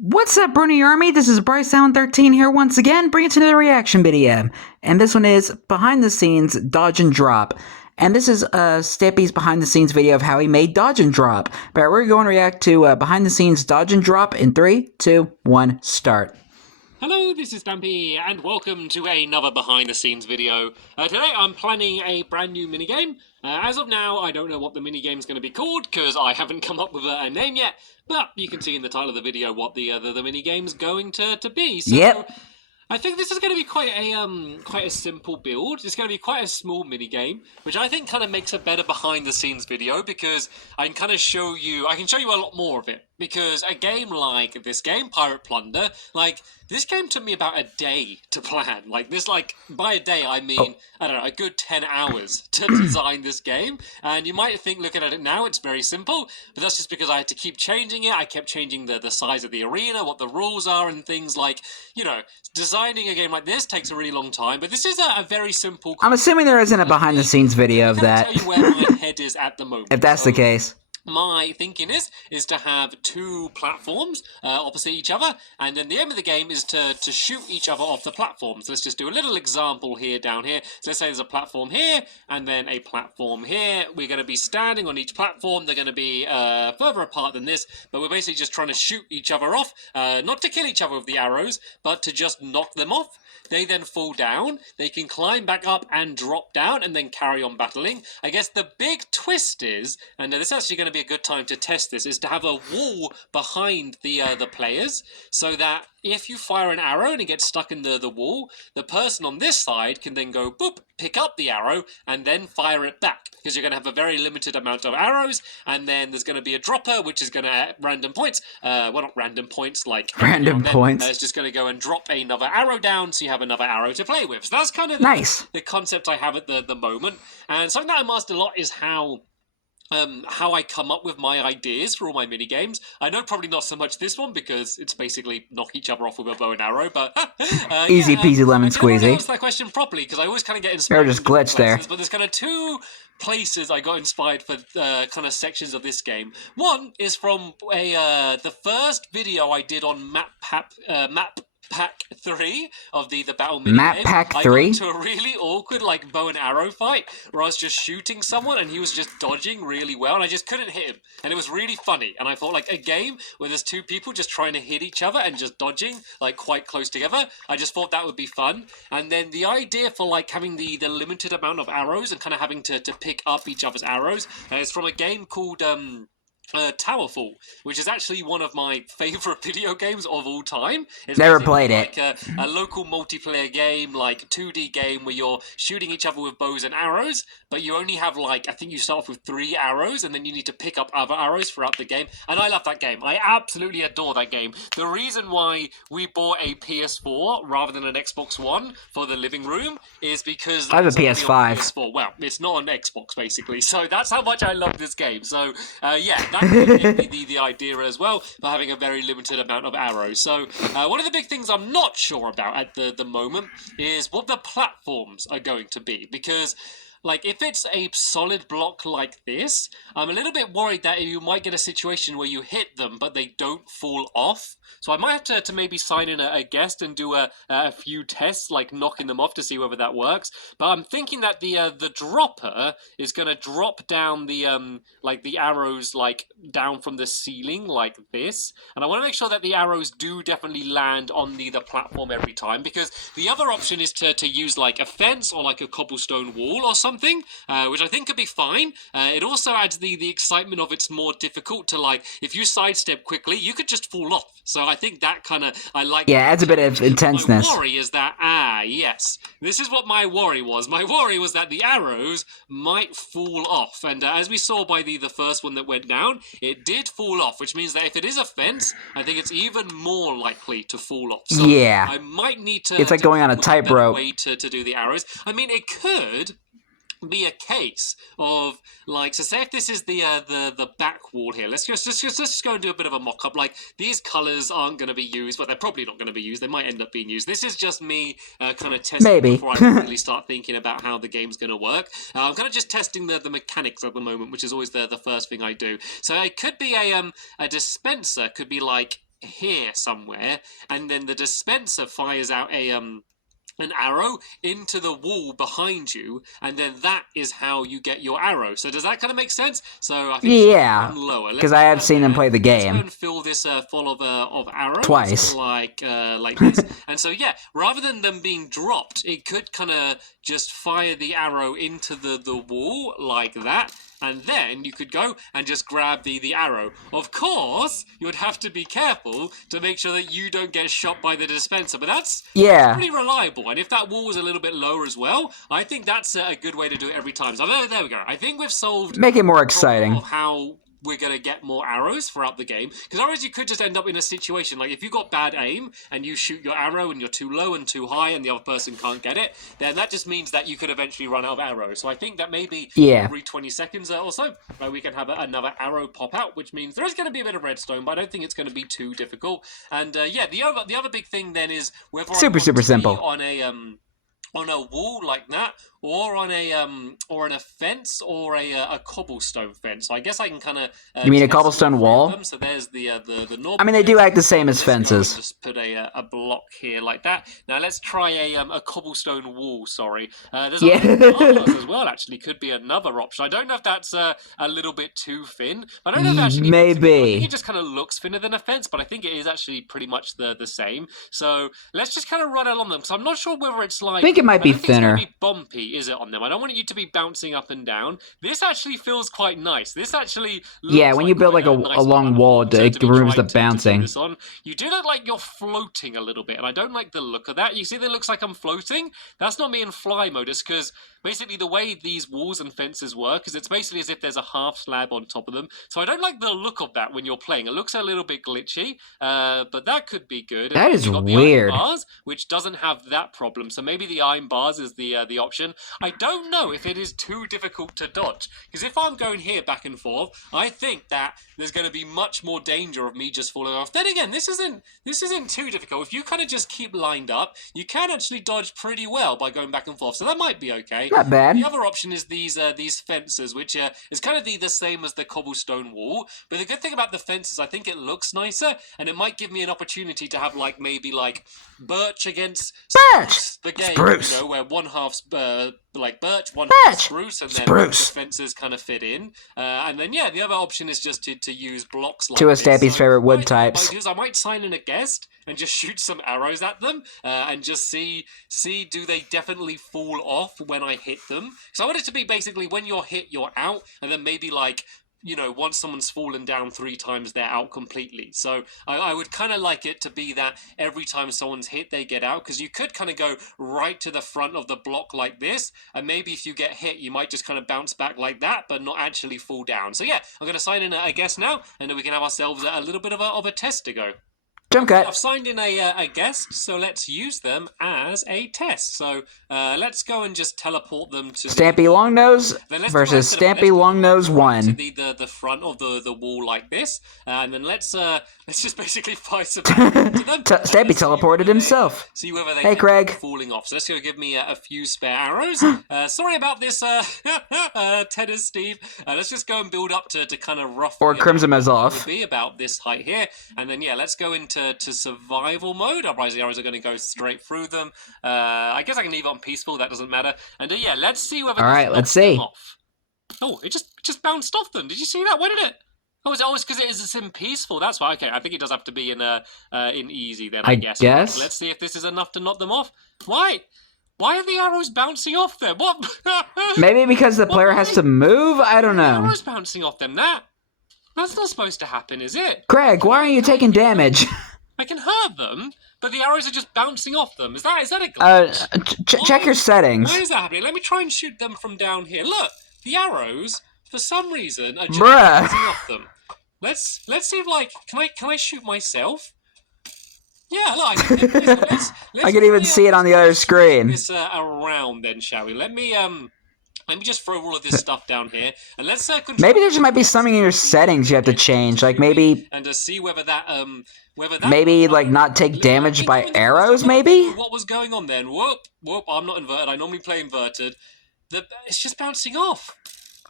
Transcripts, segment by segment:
What's up, Brony Army? This is BryceAllen13 here once again, bringing to another reaction video. And this one is behind the scenes dodge and drop. And this is Stampy's behind the scenes video of how he made dodge and drop. But we're going to react to behind the scenes dodge and drop in 3, 2, 1, start. Hello, this is Stampy, and welcome to another behind-the-scenes video. Today I'm planning a brand new minigame. As of now, I don't know what the minigame's going to be called, because I haven't come up with a name yet, but you can see in the title of the video what the minigame's going to be. So, Yep. I think this is going to be quite a simple build. It's going to be quite a small mini game, which I think kind of makes a better behind-the-scenes video because I can kind of show you. I can show you a lot more of it because a game like this game, Pirate Plunder, like this game took me about a day to plan. Like this, like by a day I mean I don't know, a good 10 hours to design this game. And you might think, looking at it now, it's very simple, but that's just because I had to keep changing it. I kept changing the size of the arena, what the rules are, and things like, you know, designing a game like this takes a really long time, but this is a very simple... I'm assuming there isn't a behind the scenes video of that. Tell you where my head is at the moment. If that's the case. My thinking is to have two platforms opposite each other, and then the aim of the game is to shoot each other off the platform. So let's just do a little example here down here. So let's say there's a platform here, and then a platform here. We're going to be standing on each platform. They're going to be further apart than this, but we're basically just trying to shoot each other off, not to kill each other with the arrows, but to just knock them off. They then fall down, they can climb back up and drop down, and then carry on battling. I guess the big twist is, and this is actually going to be a good time to test this, is to have a wall behind the players, so that if you fire an arrow and it gets stuck in the wall, the person on this side can then go boop, pick up the arrow, and then fire it back. Because you're going to have a very limited amount of arrows, and then there's going to be a dropper, which is going to add random points. Well, not random points, like... Random points. It's just going to go and drop another arrow down, so you have another arrow to play with. So that's kind of the concept I have at the moment. And something that I mastered a lot is how I come up with my ideas for all my mini games. I know probably not so much this one because it's basically knock each other off with a bow and arrow, but easy peasy lemon squeezy. I answer that question properly because I always kind of get inspired. Or just glitch there. But there's kind of two places I got inspired for kind of sections of this game. One is from the first video I did on Map Pack 3 of the battle mini Map game. Pack 3? I got into a really awkward like bow and arrow fight where I was just shooting someone and he was just dodging really well and I just couldn't hit him, and it was really funny. And I thought, like, a game where there's two people just trying to hit each other and just dodging like quite close together, I just thought that would be fun. And then the idea for like having the limited amount of arrows and kind of having to pick up each other's arrows is from a game called Towerfall, which is actually one of my favourite video games of all time. It's never played like it. A local multiplayer game, like 2D game where you're shooting each other with bows and arrows, but you only have like, I think you start off with 3 arrows and then you need to pick up other arrows throughout the game. And I love that game. I absolutely adore that game. The reason why we bought a PS4 rather than an Xbox One for the living room is because I have a PS5. PS4. Well, it's not on Xbox basically, so that's how much I love this game. So yeah, that gave me the idea as well for having a very limited amount of arrows. So one of the big things I'm not sure about at the moment is what the platforms are going to be, because like, if it's a solid block like this, I'm a little bit worried that you might get a situation where you hit them, but they don't fall off. So I might have to maybe sign in a guest and do a few tests, like knocking them off to see whether that works. But I'm thinking that the dropper is going to drop down the like the arrows like down from the ceiling like this. And I want to make sure that the arrows do definitely land on the platform every time, because the other option is to use like a fence or like a cobblestone wall or something, which I think could be fine. It also adds the excitement of it's more difficult to, like, if you sidestep quickly, you could just fall off. So I think that kind of, I like... Yeah, adds a bit of intenseness. My worry is that, yes, this is what my worry was. My worry was that the arrows might fall off. And as we saw by the first one that went down, it did fall off, which means that if it is a fence, I think it's even more likely to fall off. So yeah. I might need to... It's like going on a tightrope. ...way to do the arrows. I mean, it could be a case of, like, so say if this is the back wall here, let's just go and do a bit of a mock-up. Like, these colors aren't going to be used, but they're probably not going to be used. They might end up being used. This is just me kind of testing before I really start thinking about how the game's going to work. I'm kind of just testing the mechanics at the moment, which is always the first thing I do. So it could be a dispenser, could be like here somewhere, and then the dispenser fires out an arrow into the wall behind you, and then that is how you get your arrow. So does that kind of make sense? So I think Yeah, lower, because I have seen them play the Let's go game and fill this full of arrows twice. like this. And so yeah, rather than them being dropped, it could kind of just fire the arrow into the wall like that. And then you could go and just grab the arrow. Of course, you would have to be careful to make sure that you don't get shot by the dispenser. But that's pretty reliable. And if that wall was a little bit lower as well, I think that's a good way to do it every time. So there we go. I think we've solved Make it more exciting. of how we're going to get more arrows throughout the game. Because otherwise you could just end up in a situation like if you got bad aim and you shoot your arrow and you're too low and too high and the other person can't get it, then that just means that you could eventually run out of arrows. So I think that maybe every 20 seconds or so we can have another arrow pop out, which means there is going to be a bit of redstone, but I don't think it's going to be too difficult. And yeah, the other big thing then is whether super simple on a wall like that, or on a fence, or a cobblestone fence. So I guess I can kind of. You mean a cobblestone wall? So there's the normal. I mean, they do act the same as fences. Just put a block here like that. Now let's try a cobblestone wall. Sorry, there's bars as well. Actually, could be another option. I don't know if that's a little bit too thin. I don't know if actually maybe. I think it just kind of looks thinner than a fence, but I think it is actually pretty much the same. So let's just kind of run along them. So I'm not sure whether it's like. I think it might be thinner. It's gonna be bumpy, is it, on them? I don't want you to be bouncing up and down. This actually feels quite nice. This actually looks when you build like a long wall, it removes the bouncing. You do look like you're floating a little bit, and I don't like the look of that. You see that it looks like I'm floating? That's not me in fly mode. It's because basically the way these walls and fences work is it's basically as if there's a half slab on top of them. So I don't like the look of that when you're playing. It looks a little bit glitchy, but that could be good. That is weird. The iron bars, which doesn't have that problem. So maybe the iron bars is the option. I don't know if it is too difficult to dodge, because if I'm going here back and forth, I think that there's going to be much more danger of me just falling off. Then again, this isn't too difficult. If you kind of just keep lined up, you can actually dodge pretty well by going back and forth. So that might be okay. Not bad. The other option is these fences, which is kind of the same as the cobblestone wall. But the good thing about the fences, I think it looks nicer, and it might give me an opportunity to have maybe birch against the game, spruce. You know, where one half's like birch, one half spruce, and then the fences kind of fit in. And then the other option is just to use blocks like two of Stampy's favorite wood types. I might sign in a guest and just shoot some arrows at them and just see do they definitely fall off when I hit them. So I want it to be basically when you're hit, you're out, and then maybe once someone's fallen down 3 times, they're out completely. So I would kind of like it to be that every time someone's hit, they get out, because you could kind of go right to the front of the block like this, and maybe if you get hit, you might just kind of bounce back like that, but not actually fall down. So yeah, I'm going to sign in a guest now, and then we can have ourselves a little bit of a test to go. Jump cut. I've signed in a guest, so let's use them as a test. So let's go and just teleport them to Stampy Longnose versus Stampy Longnose 1. To the front of the wall like this, and then let's just basically fire some to them. Stampy teleported himself. See whether they hey, Craig. Falling off. So let's go give me a few spare arrows. Sorry about this, Tennis Steve. Let's just go and build up to kind of roughly. Or Crimson is off. Be about this height here, and then let's go into survival mode. Otherwise the arrows are going to go straight through them. I guess I can leave it on peaceful, that doesn't matter. And let's see whether alright, let's see. Off. Oh, it just bounced off them. Did you see that? Where did it? Oh, it's because it is in peaceful. That's why. Okay, I think it does have to be in easy then, I guess. Right, let's see if this is enough to knock them off. Why are the arrows bouncing off them? What? Maybe because the player has to move? I don't know. Arrows bouncing off them, that's not supposed to happen, is it? Craig, why aren't you taking damage? I can hurt them, but the arrows are just bouncing off them. Is that a glitch? Check your settings. Why is that happening? Let me try and shoot them from down here. Look, the arrows, for some reason, are just bouncing off them. Let's see if can I shoot myself? Yeah, look, let's I can even see it on the other screen. This around then, shall we? Let me just throw all of this stuff down here, and let's maybe there just might be something in your settings you have to change, like maybe and to see whether that maybe not take damage by arrows. Maybe what was going on then? Whoop! I'm not inverted. I normally play inverted. It's just bouncing off.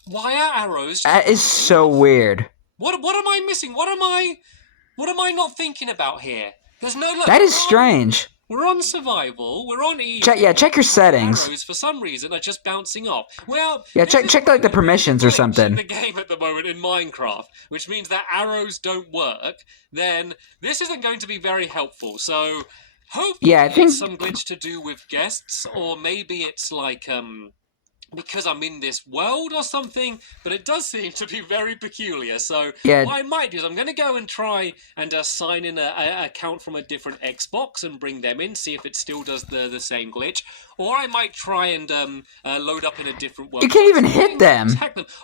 Why are arrows? That is so weird. What am I missing? What am I? What am I not thinking about here? There's no look. That is strange. We're on survival. We're on easy. Check your settings. Arrows for some reason are just bouncing off. Well, yeah, check like the permissions or something. In the game at the moment in Minecraft, which means that arrows don't work. Then this isn't going to be very helpful. So hopefully, I think it's some glitch to do with guests, or maybe it's like because I'm in this world or something, but it does seem to be very peculiar. So what I might do is I'm going to go and try and sign in an account from a different Xbox and bring them in, see if it still does the same glitch. Or I might try and load up in a different world. You can't even hit them.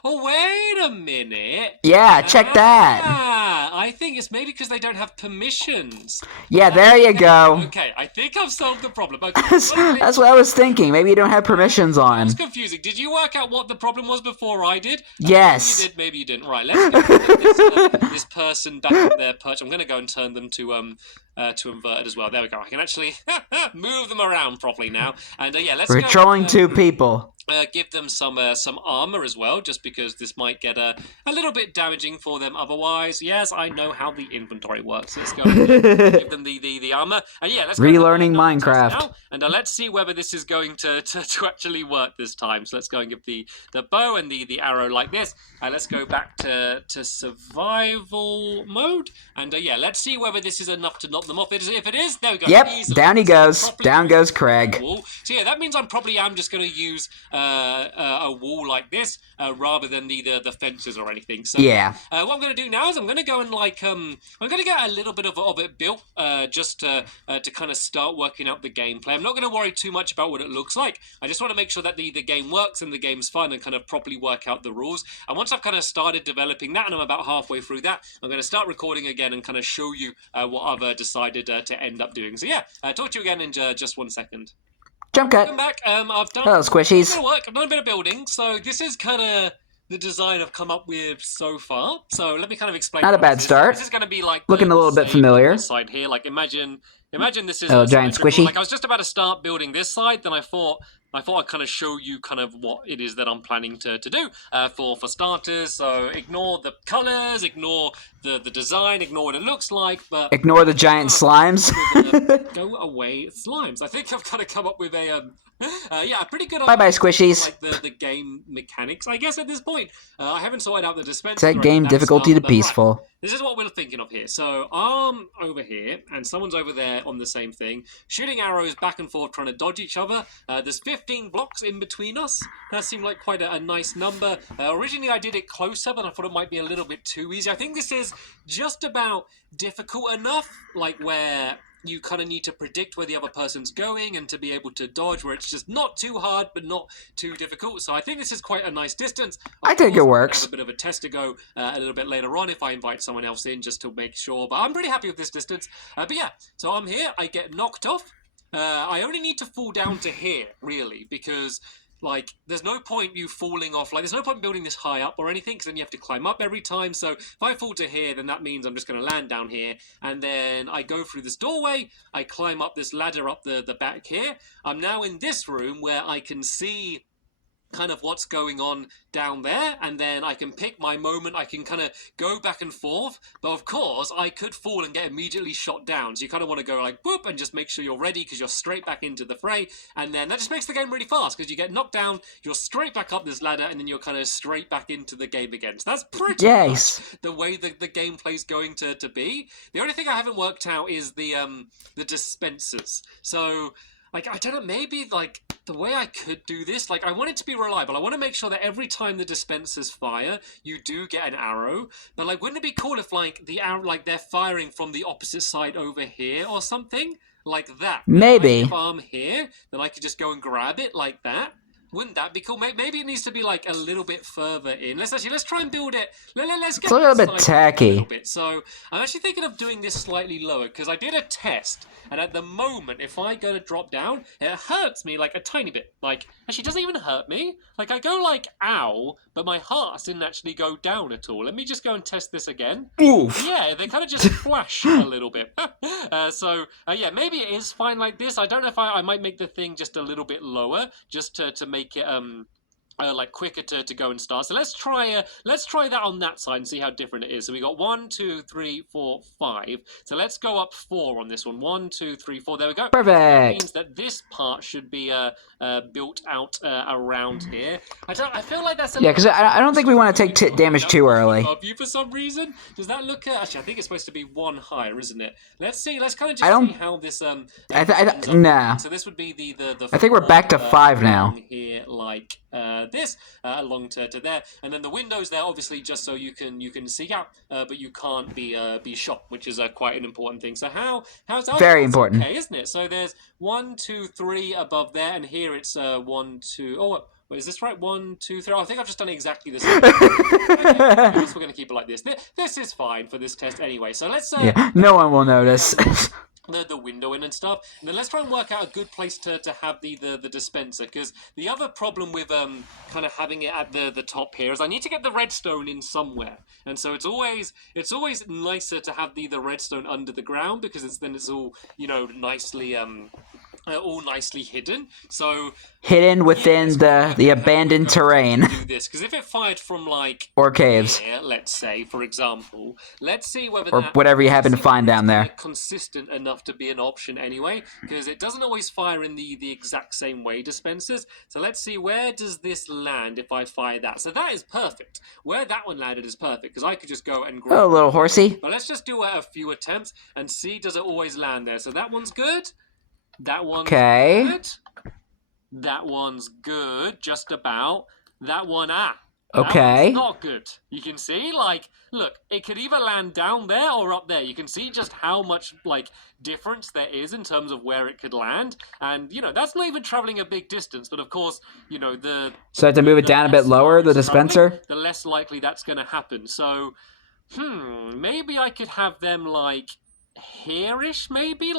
Oh, wait a minute. Yeah, check that. I think it's maybe because they don't have permissions. Yeah, there you go. Okay, I think I've solved the problem. Okay, that's what I was thinking. Maybe you don't have permissions on. It's confusing. Did you work out what the problem was before I did? Yes. Maybe you did, maybe you didn't. Right, let's go put this person back in their perch. I'm going to go and turn them to inverted as well. There we go. I can actually move them around properly now. And yeah, let's We're go. trolling two people. Give them some armor as well, just because this might get a little bit damaging for them otherwise. Yes, I know how the inventory works. Let's go and, give them the armor. And yeah, let's relearning Minecraft now, and let's see whether this is going to actually work this time. So let's go and give the bow and the arrow like this. Let's go back to survival mode, and yeah, let's see whether this is enough to knock them off. If it is, there we go. Yep, easily. down he goes. Down goes Craig. So yeah, that means I probably am just going to use a wall like this rather than the fences or anything. So yeah, what I'm going to do now is I'm going to go and I'm going to get a little bit of it built just to kind of start working out the gameplay. I'm not going to worry too much about what it looks like. I just want to make sure that the game works and the game's fun and kind of properly work out the rules. And once I've kind of started developing that and I'm about halfway through that, I'm going to start recording again and kind of show you what I've decided to end up doing. So yeah, talk to you again in just 1 second. Jump cut. Welcome back. I've done Hello, squishies. a bit of work. I've done a bit of building. So this is kind of the design I've come up with so far. So let me kind of explain. Not a bad start. This is going to be like looking a little bit familiar. Side here, like imagine this is a giant squishy. Like I was just about to start building this side, then I thought I'd kind of show you kind of what it is that I'm planning to do for starters. So ignore the colors, ignore the design, ignore what it looks like, but ignore the giant slimes. Go away, slimes. I think I've kind of come up with a a pretty good. Bye squishies. Like the game mechanics, I guess at this point. I haven't sorted out the dispenser. Set game difficulty to peaceful. Right. This is what we're thinking of here. So I'm over here, and someone's over there on the same thing, shooting arrows back and forth, trying to dodge each other. There's 15 blocks in between us. That seemed like quite a nice number. Originally, I did it closer, but I thought it might be a little bit too easy. I think this is just about difficult enough, like where you kind of need to predict where the other person's going and to be able to dodge, where it's just not too hard but not too difficult. So I think this is quite a nice distance. I think it works. Have a bit of a test to go a little bit later on if I invite someone else in just to make sure. But I'm pretty happy with this distance. But yeah, so I'm here. I get knocked off. I only need to fall down to here, really, because like, there's no point you falling off. Like, there's no point building this high up or anything, because then you have to climb up every time. So if I fall to here, then that means I'm just going to land down here. And then I go through this doorway. I climb up this ladder up the back here. I'm now in this room where I can see kind of what's going on down there, and then I can pick my moment. I can kind of go back and forth, but of course I could fall and get immediately shot down, so you kind of want to go like whoop and just make sure you're ready, because you're straight back into the fray, and then that just makes the game really fast, because you get knocked down, you're straight back up this ladder, and then you're kind of straight back into the game again. So that's pretty much the way the gameplay's going to be. The only thing I haven't worked out is the dispensers. So like, I don't know, maybe, like, the way I could do this, like, I want it to be reliable. I want to make sure that every time the dispensers fire, you do get an arrow. But, like, wouldn't it be cool if, like, the arrow, like, they're firing from the opposite side over here or something? Like that. Maybe. If I'm here, then I could just go and grab it like that. Wouldn't that be cool? Maybe it needs to be like a little bit further in. Let's try and build it. Let's get it's a little bit tacky. So I'm actually thinking of doing this slightly lower, because I did a test, and at the moment, if I go to drop down, it hurts me like a tiny bit. Like, actually, it doesn't even hurt me. Like, I go like ow, but my heart didn't actually go down at all. Let me just go and test this again. Oof. Yeah, they kind of just flash a little bit. Yeah, maybe it is fine like this. I don't know if I might make the thing just a little bit lower, just to make it like quicker to go and start. So let's try that on that side and see how different it is. So we got 1, 2, 3, 4, 5. So let's go up 4 on this one. 1, 2, 3, 4. There we go. Perfect. That means that this part should be built out around here. I feel like that's because I don't think we want to take damage too early. Above you for some reason. Does that look? Actually, I think it's supposed to be 1 higher, isn't it? Let's see. Let's kind of just see how this. Nah. So this would be the. I think we're back to 5 now. Here, like this, along to there, and then the windows there, obviously, just so you can see out, but you can't be shot, which is quite an important thing. So how's that? Very important. Okay, isn't it? So there's 1, 2, 3 above there, and here it's 1, 2. Oh. Wait, is this right? 1, 2, 3. Oh, I think I've just done exactly the same. Okay, I guess we're going to keep it like this. This is fine for this test anyway. So let's. No one will notice. The window in and stuff, and then let's try and work out a good place to have the dispenser, because the other problem with kind of having it at the top here is I need to get the redstone in somewhere, and so it's always nicer to have the redstone under the ground, because it's all nicely all nicely hidden. So hidden within the abandoned terrain. Do this, because if it fired from like or caves, here, let's say, for example, let's see whether or whatever you happen to find down there, consistent enough to be an option anyway, because it doesn't always fire in the exact same way, dispensers. So let's see, where does this land if I fire that? So that is perfect. Where that one landed is perfect, because I could just go and grab. Oh, little horsey. But let's just do a few attempts and see, does it always land there? So that one's good. That one's good. That one's good, just about. That one, okay. That one's not good. You can see, like, look, it could either land down there or up there. You can see just how much, like, difference there is in terms of where it could land. And, that's not even traveling a big distance. But, of course, So I have to move it down a bit lower, the dispenser? The less likely that's going to happen. So, maybe I could have them, like, here-ish, maybe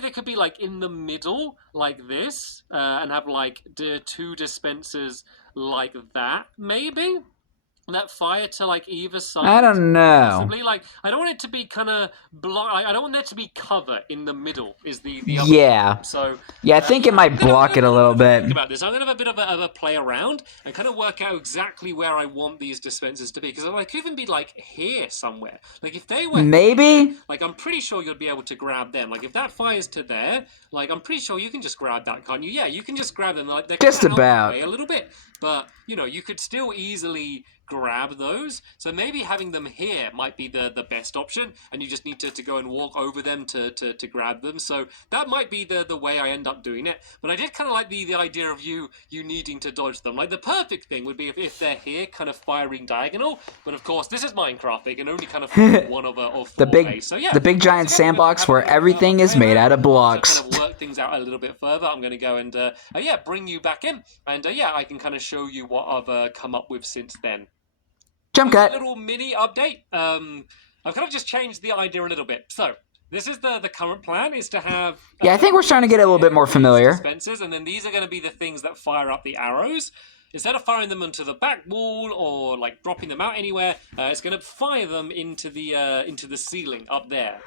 they could be like in the middle like this, and have like 2 dispensers like that, maybe that fire to like either side. I don't know. Possibly. Like, I don't want it to be kind of I don't want there to be cover in the middle. Is the other one. So yeah, I think it might block it a little bit. Think about this. I'm gonna have a bit of a play around and kind of work out exactly where I want these dispensers to be, because I could even be like here somewhere. Like if they were maybe, like I'm pretty sure you'd be able to grab them. Like if that fires to there, like I'm pretty sure you can just grab that, can't you? Yeah, you can just grab them. Like they're just about a little bit, but you could still easily grab those. So maybe having them here might be the best option, and you just need to go and walk over them to grab them. So that might be the way I end up doing it. But I did kind of like the idea of you needing to dodge them. Like the perfect thing would be if they're here, kind of firing diagonal. But of course, this is Minecraft. They can only kind of fire one of 4 ways. So yeah, the big giant sandbox where everything is made out of blocks. To kind of work things out a little bit further, I'm going to go and bring you back in, and I can kind of show you what I've come up with since then. Jump cut. A little mini update. I've kind of just changed the idea a little bit. So this is the current plan, is to have I think we're starting to get a little bit more familiar. Dispensers, and then these are going to be the things that fire up the arrows. Instead of firing them onto the back wall or like dropping them out anywhere, it's going to fire them into the ceiling up there.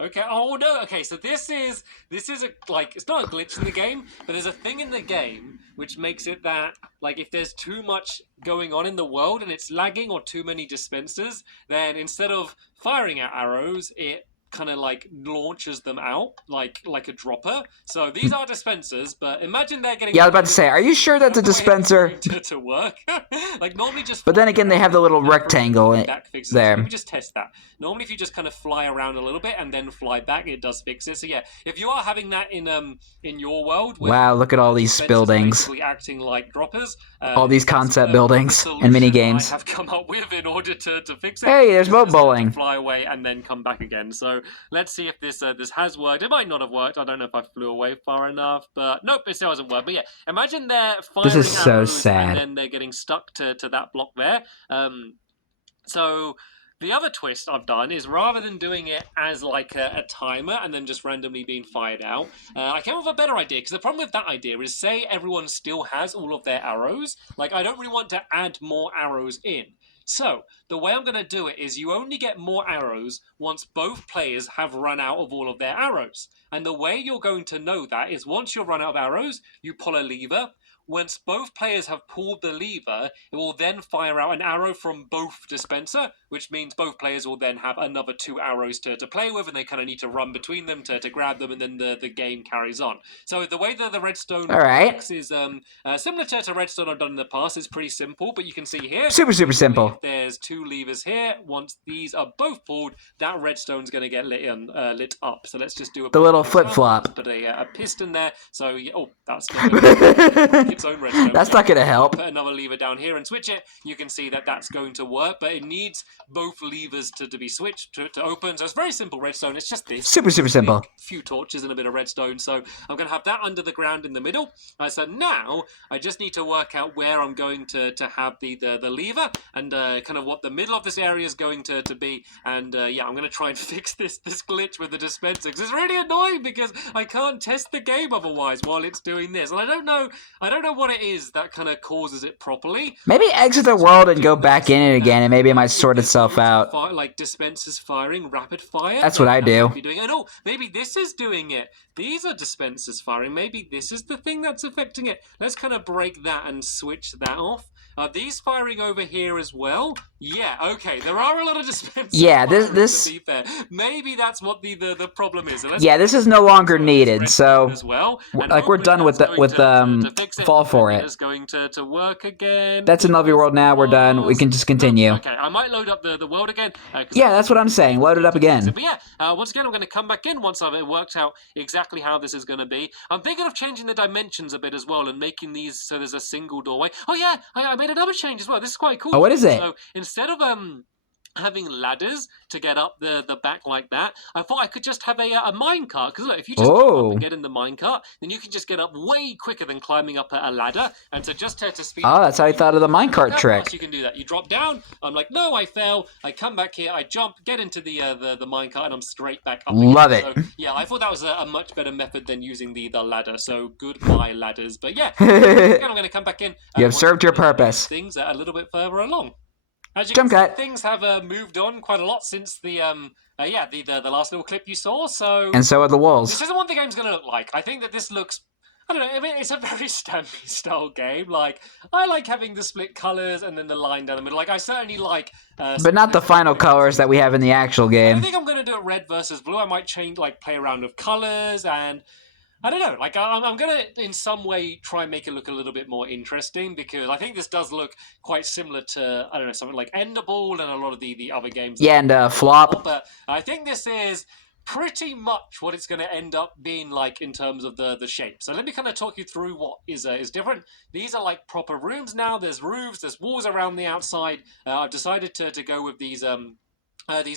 Okay. Oh no. Okay. So this is it's not a glitch in the game, but there's a thing in the game which makes it that like if there's too much going on in the world and it's lagging or too many dispensers, then instead of firing out arrows, it kind of like launches them out like a dropper. So these are dispensers, but imagine they're getting. Yeah, I was about to say, are you sure that's a dispenser? To work, like normally just. But then again, they have the little rectangle there. So let me just test that. Normally, if you just kind of fly around a little bit and then fly back, it does fix it. So yeah, if you are having that in your world, wow, look at all these buildings. Acting like droppers. All these concept buildings and mini games. I have come up with in order to fix it. Hey, there's boat bowling. Fly away and then come back again. So let's see if this has worked. It might not have worked. I don't know if I flew away far enough, but nope, it still hasn't worked. But yeah, imagine they're firing this is so arrows sad. And then they're getting stuck to that block there. So the other twist I've done is rather than doing it as like a timer and then just randomly being fired out, I came up with a better idea, because the problem with that idea is, say everyone still has all of their arrows, like I don't really want to add more arrows in. So, the way I'm going to do it is you only get more arrows once both players have run out of all of their arrows. And the way you're going to know that is once you've run out of arrows, you pull a lever. once both players have pulled the lever, it will then fire out an arrow from both dispenser, which means both players will then have another 2 arrows to play with, and they kind of need to run between them to grab them, and then the game carries on. So the way that the redstone works is similar to redstone I've done in the past. It's pretty simple, but you can see here, super simple. If there's 2 levers here, once these are both pulled, that redstone's going to get lit up. So let's just do the little flip-flop. Put a piston there. So that's its own redstone. That's not going to help. Put another lever down here and switch it. You can see that that's going to work, but it needs both levers to be switched to open. So it's very simple redstone. It's just this. Super simple. A few torches and a bit of redstone. So I'm going to have that under the ground in the middle. So now I just need to work out where I'm going to have the lever and kind of what the middle of this area is going to be. And yeah, I'm going to try and fix this glitch with the dispenser, because it's really annoying because I can't test the game otherwise while it's doing this. And I don't know what it is that kind of causes it properly. Maybe exit the world and go back in it again, and maybe it might sort itself out. Like dispensers firing rapid fire. That's what I do. And maybe this is doing it. These are dispensers firing. Maybe this is the thing that's affecting it. Let's kind of break that and switch that off. Are these firing over here as well? Yeah, okay. There are a lot of dispensers. Yeah, this to be fair. Maybe that's what the problem is. So yeah, this is no longer needed. So as well. like we're done with fall for it. It's going to work again. That's in Lovely World now. We're done. We can just continue. Okay, I might load up the world again. Yeah, that's what I'm saying. Load it up again. But yeah, once again, I'm going to come back in once I've worked out exactly how this is going to be. I'm thinking of changing the dimensions a bit as well and making these so there's a single doorway. Oh yeah, I made another change as well. This is quite cool. Oh, what is it? So instead of having ladders to get up the back like that, I thought I could just have a minecart. Because look, if you just jump up and get in the minecart, then you can just get up way quicker than climbing up a ladder. And so just to speed up. Oh, that's how I thought of the minecart trick. You can do that. You drop down. I'm like, no, I fell. I come back here. I jump, get into the minecart, and I'm straight back up again. Love it. So, yeah, I thought that was a much better method than using the ladder. So goodbye ladders. But yeah, again, I'm going to come back in. You have served your purpose. Things a little bit further along. As you Jump can see, cut. things have moved on quite a lot since the last little clip you saw. So And so are the walls. this isn't what the game's going to look like. I think that this looks, I don't know, I mean, it's a very Stampy style game. Like, I like having the split colors and then the line down the middle. Like, I certainly like... but not the final colors that we have in the actual game. I think I'm going to do it red versus blue. I might change, like, play around with colors and... I don't know, like, I'm going to, in some way, try and make it look a little bit more interesting, because I think this does look quite similar to, I don't know, something like Enderball and a lot of the other games. Yeah, and Flop. But I think this is pretty much what it's going to end up being like in terms of the shape. So let me kind of talk you through what is different. These are like proper rooms now. There's roofs, there's walls around the outside. I've decided to go with these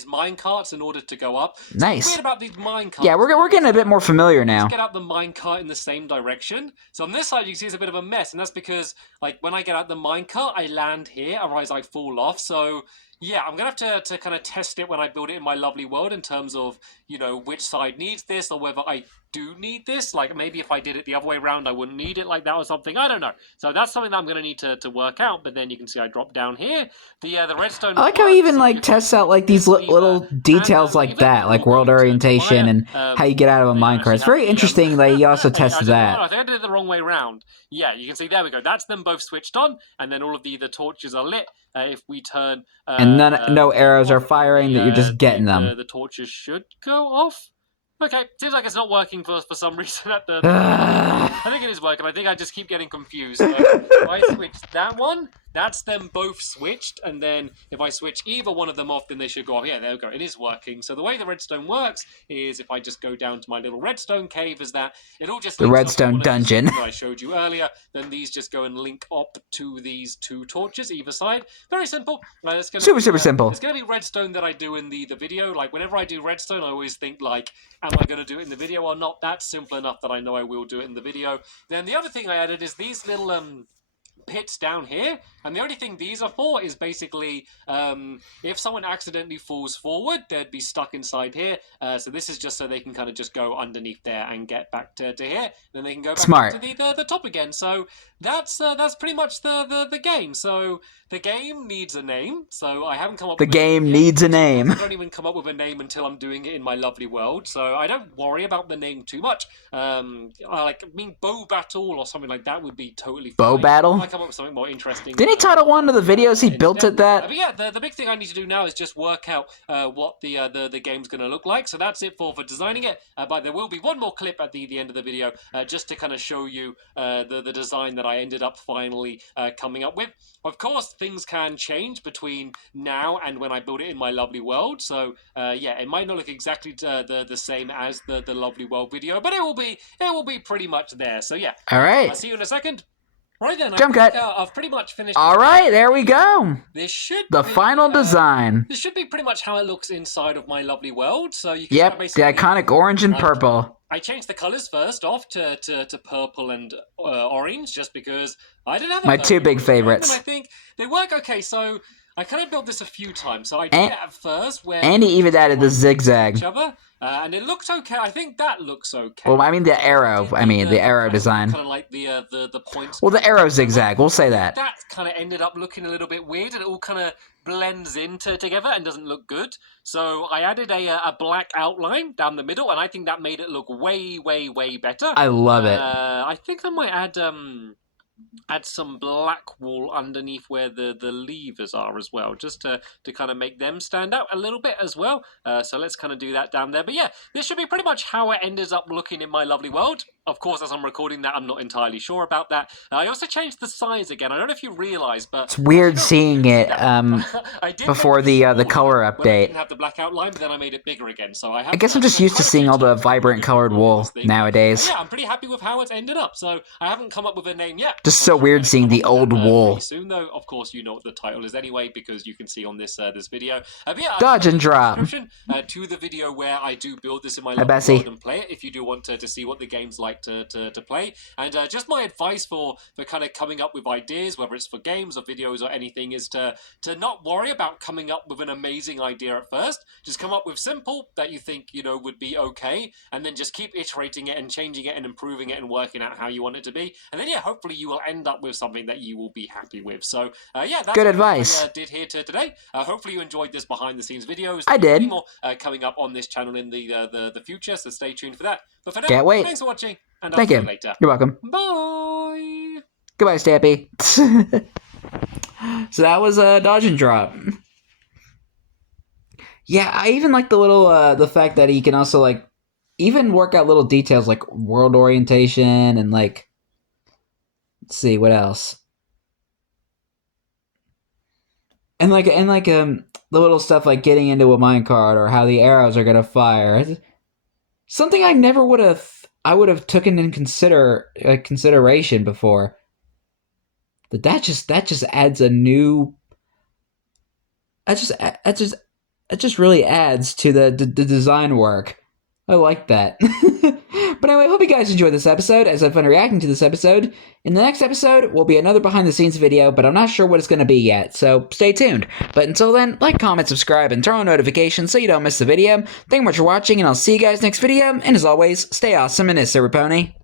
minecarts in order to go up. Nice. What's weird about these minecarts? Yeah, we're getting a bit more familiar now. Let's get out the minecart in the same direction. So on this side, you can see it's a bit of a mess, and that's because, like, when I get out the minecart, I land here, otherwise I fall off. So yeah, I'm gonna have to kind of test it when I build it in my lovely world in terms of, you know, which side needs this or whether I do need this. Like, maybe if I did it the other way around, I wouldn't need it like that or something. I don't know. So that's something that I'm going to need to work out. But then you can see I drop down here. The redstone. I like how he even like tests out like these little details like that, like world orientation and how you get out of a minecart. It's very interesting that he also tested that. I think I did it the wrong way around. Yeah, you can see there we go. That's them both switched on, and then all of the torches are lit. If we turn and no arrows are firing, that you're just getting them. The torches should go off. Okay, seems like it's not working for some reason. I think it is working. I think I just keep getting confused. So if I switch that one, that's them both switched, and then if I switch either one of them off, then they should go off. Yeah, there we go. It is working. So the way the redstone works is if I just go down to my little redstone cave, is that it all just... The redstone dungeon. That I showed you earlier. Then these just go and link up to these 2 torches either side. Very simple. Super simple. It's going to be redstone that I do in the video. Like, whenever I do redstone, I always think, like, am I going to do it in the video or not? That's simple enough that I know I will do it in the video. Then the other thing I added is these little pits down here, and the only thing these are for is basically if someone accidentally falls forward, they'd be stuck inside here. So this is just so they can kind of just go underneath there and get back to here. Then they can go back Smart. up to the top again. So that's pretty much the game. So the game needs a name. So I haven't come up. The game needs a name. I don't even come up with a name until I'm doing it in my lovely world. So I don't worry about the name too much. Bow battle or something like that would be totally fine. Bow battle? I come up with something more interesting. Didn't he title one of the videos he built at that? But yeah, the big thing I need to do now is just work out what the game's going to look like. So that's it for designing it. But there will be one more clip at the end of the video just to kind of show you the design that I ended up finally coming up with. Of course, things can change between now and when I build it in my lovely world. So yeah, it might not look exactly the same as the lovely world video, but it will be pretty much there. So yeah. All right. I'll see you in a second. Right then, Jump cut. I've pretty much finished. All right, there we go. This should the be, final design. This should be pretty much how it looks inside of my lovely world. So you can the iconic orange and purple. I changed the colors first off to purple and orange just because I didn't have my two big favorites. And I think they work okay. So I kind of built this a few times. So I did it at first where and he even added the zigzag. And it looked okay. I think that looks okay. Well, I mean the arrow. The arrow design. Kind of like the points. Well, the arrow zigzag. We'll say that. That kind of ended up looking a little bit weird, and it all kind of blends into together and doesn't look good. So I added a black outline down the middle, and I think that made it look way better. I love it. I think I might add some black wool underneath where the levers are as well, just to kind of make them stand out a little bit as well. So let's kind of do that down there. But yeah, this should be pretty much how it ended up looking in my lovely world. Of course, as I'm recording that, I'm not entirely sure about that. I also changed the size again. I don't know if you realise, but it's weird seeing it before the color update. I didn't have the black outline, but then I made it bigger again. So I guess I'm just used to seeing all the vibrant colored wool nowadays. Yeah, I'm pretty happy with how it's ended up. So I haven't come up with a name yet. Just so weird seeing the old wool. Soon though, of course, you know what the title is anyway because you can see on this video. But yeah, dodge and drop. To the video where I do build this in my lovely world and play it. If you do want to see what the game's like to play, and just my advice for kind of coming up with ideas, whether it's for games or videos or anything, is to not worry about coming up with an amazing idea at first. Just come up with simple that you think would be okay, and then just keep iterating it and changing it and improving it and working out how you want it to be, and then yeah, hopefully you will end up with something that you will be happy with. So yeah, that's good advice. What I did here today. Hopefully you enjoyed this behind the scenes videos. I did. More coming up on this channel in the future, so stay tuned for that. But for now, can't wait. Thanks for watching, and I'll Thank see you. you later. You're welcome. Bye. Goodbye, Stampy. So that was a dodge and drop. Yeah, I even like the little the fact that he can also like even work out little details like world orientation and like let's see what else. And the little stuff like getting into a minecart or how the arrows are gonna fire. Something I never would have taken in consideration before. But that just adds a new. That just really adds to the design work. I like that. But anyway, I hope you guys enjoyed this episode, as I've fun reacting to this episode. In the next episode will be another behind-the-scenes video, but I'm not sure what it's going to be yet, so stay tuned. But until then, like, comment, subscribe, and turn on notifications so you don't miss the video. Thank you much for watching, and I'll see you guys next video, and as always, stay awesome and this Pony.